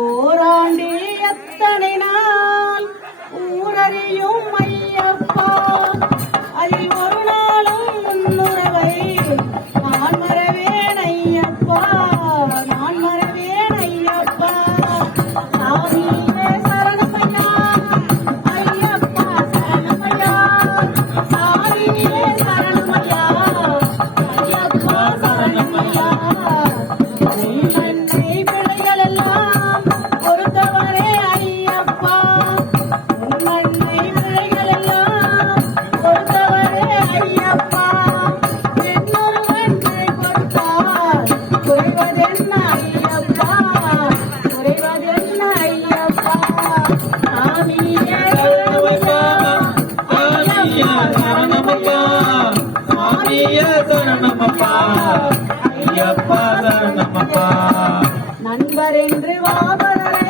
ஓராண்டில் எத்தனை நாள் ஊரறியும் ஐயப்பா, அதில் ஒரு நாளும் முன்னுறவை நான் மறவேன் ஐயப்பா, நான் மறவேன் ஐயப்பா. சாமியே சரணமையா ஐயப்பா, சரணமையா. சாமியே சரணமையா ஐயப்பா, சரணமையா. நண்பர் என்று வாபரரே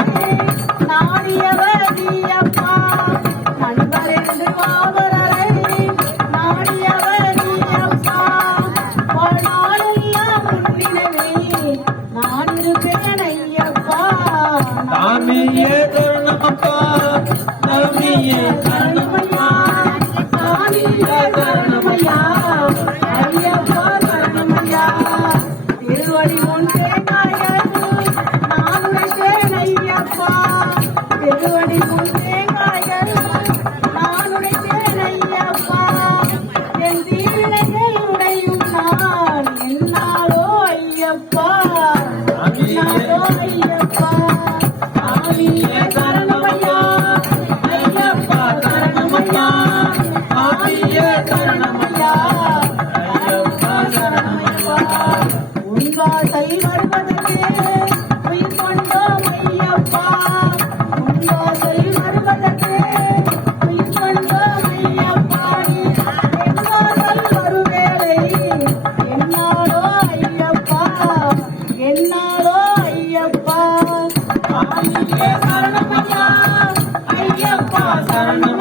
நாடியவர் நீயப்பா, நண்பர் என்று வாபரரே நாடியவர் நீயப்பா. வாழ்நாளெல்லாம் முன்னினவே நான் இருப்பேன் ஐயப்பா. சாமியே சரணமப்பா, சாமியே சரணமப்பா, சாமியே சரணமையா ஐயப்பா, சரணமையா. திருவடி முன் தேங்காய்கள் நான் உடைத்தேன் ஐயப்பா, திருவடி முன் தேங்காய்கள் நான் உடைத்தேன் ஐயப்பா. என் தீவினைகள் உடையும் நான் என்னாலோ ஐயப்பா, என்னாலோ ஐயப்பா. சாமியே சரணமையா ஐயப்பா, சரணமையா. சாமியே சரணமையா ஐயப்பா, சரணமையா. உன்வாசல் வருவதற்கு உயிர் கொண்டோம் ஐயப்பா, உன்வாசல் வருவதற்கு உயிர் கொண்டோம் ஐயப்பா. என்வாசல் வருவேளை என்னாலோ ஐயப்பா, என்னாலோ ஐயப்பா. சாமியே சரணமையா ஐயப்பா, சரணமையா.